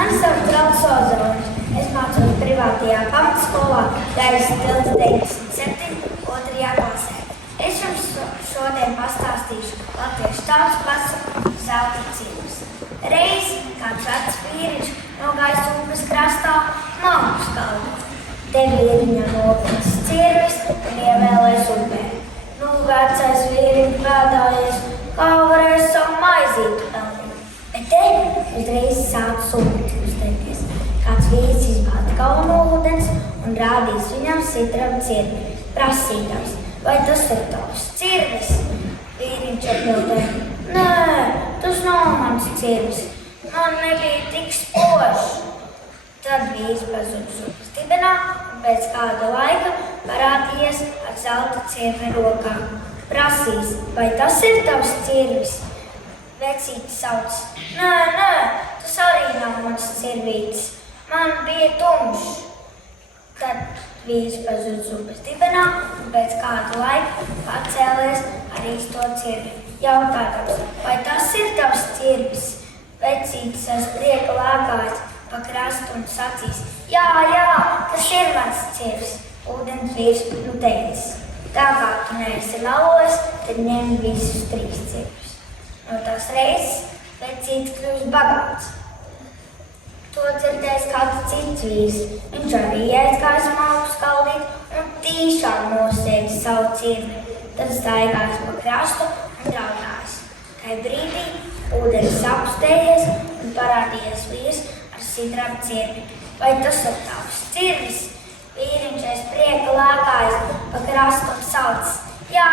Mani sauc Ralfs Ozols. Es mācos privātajā pamatskolā Gaigas tilta 97. 2. klasē. Es jums šodien pastāstīšu latviešu tautas pasaku Zelta cirvis. Reiz kāds vecs vīriņš nogājis upes krastā malku skaldīt. Devīja viņam nopietnas cirvis un ievēlēs upē. Vecais vīriņš bēdājies, kā varēs savu maizīti peldīt. Bet te uzreiz sāca sūkļi uzteikties. Kāds vīrs izbāda galvu no ūdens un rādīs viņam sidraba cirvi. Prasītājs, vai tas ir tavs cirvis? Vīriņš atbildēja, nē, tas nav mans cirvis. Man nebija tik spožs. Tad vīrs pazuda upes dibenā un pēc kāda laika parādījies ar zelta cirvi rokā. Prasīs, vai tas ir tavs cirvis? Vecītis sauc, nē, tas arī nav mans cirvītis. Man bija tumšs. Tad vīrs pazuda upes dibenā un pēc kāda laika pacēlies ar īsto cirvi. Jautājums, vai tas ir tavs cirvis? Vecītis ar prieka lēkājis pa krastu un sacīs, jā, tas ir mans cirvis. Ūdens vīrs teicis, tā kā tu neesi lalojis, tad ņem visus 3 cirvis. No tās reizes vecītis kļūst bagāts. To dzirdējis kāds cits vīrs. Viņš arī aizgājis malku skaldīt un tīšām nosēdis savu cirvi. Tad staigājis pa krastu un draudājis. Tajā brīdī ūdens apstējies un parādījies vīrs ar sidraba cirvi. Vai tas ir tavs cirvis? Vīriņš aiz prieka lēkājis pa krastu un sauc, jā,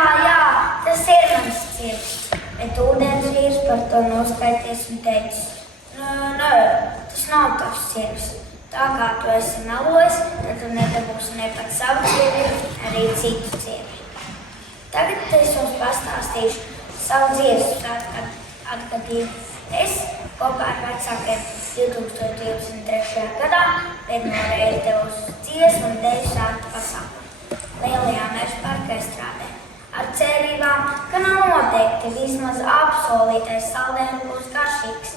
tas ir mans cirvis. Bet ūdens vīrs par to noskaities un teicis, nē, tas nav tavs cirvis. Tā kā tu esi melojis, tad tu nedabūsi ne pat savu cirvi, arī citu cirvi. Tagad es jums pastāstīšu savu dzīves atgadību. Es kopā ar vecākiem 2023. gadā pirmo reizi devos uz dziesmu un deju svētku pasākumu Lielajā Meža parka estrādē. Ar cerībām, ka noteikti vismaz apsolītais saldējums būs garšīgs.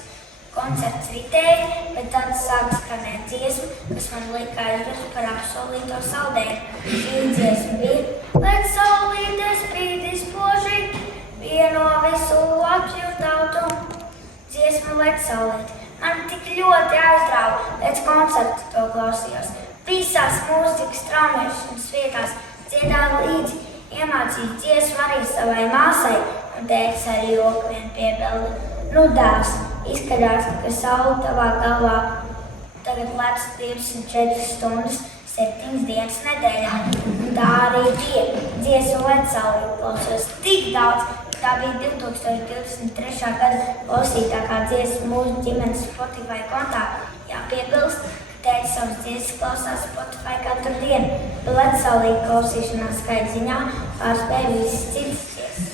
Koncerts ritēja, bet tad sāk skanēt dziesma, kas man lika aizmirst par apsolīto saldējumu. Šī dziesma bija, lai saulīte spīd spoži, vieno visu Latviju tautu. Dziesma Let saulīt. Man tik ļoti aizrauga, pēc koncerta to klausījos. Visās mūzikas traumēšanas vietās dziedāju līdzi, iemācīju dziesmu arī savai māsai, un tētis arī joku vien piebilda. Dēls, izskatās, ka saule tavā galvā tagad lec 24 stundas, 7 dienas nedēļā. Un tā arī bija. Dziesmu Let saulīt klausos tik daudz. Tā bija 2023. gada klausītākā dziesma mūsu ģimenes Spotify kontā. Jāpiebilst, ka tētis savas dziesmas klausās Spotify katru dienu, bet Let saulīt klausīšanās skaita ziņā pārspēja visas citas dziesmas.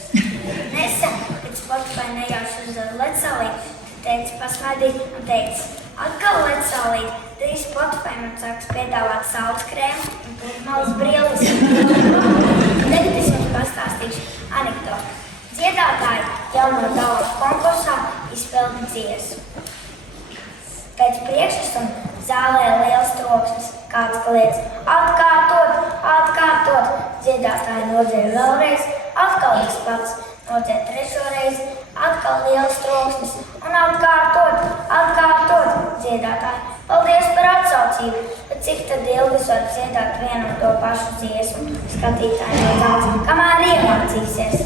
Nesen, kad Spotify nejauši uzdod Let saulīt, tad tētis pasmaidīja un teica, atkal Let saulīt, drīz Spotify man sāks piedāvāt saules krēmu un pludmales brilles. Tagad es jums pastāstīšu anekdoti. Dziedātāji jauno dalības konkursā izpilda dziesmu. Pēc priekšnesuma zālē liels troksnis, kāds kliedz atkārtot. Dziedātāji nodzēja vēlreiz, atkal tas pats, nodzēja 3. reizi, atkal liels troksnis un atkārtot. Dziedātāji, paldies par atsaucību, bet cik tad ilgi es varu dziedāt vienu un to pašu dziesmu? Skatītāji no tāds, kamēr iemācīsies.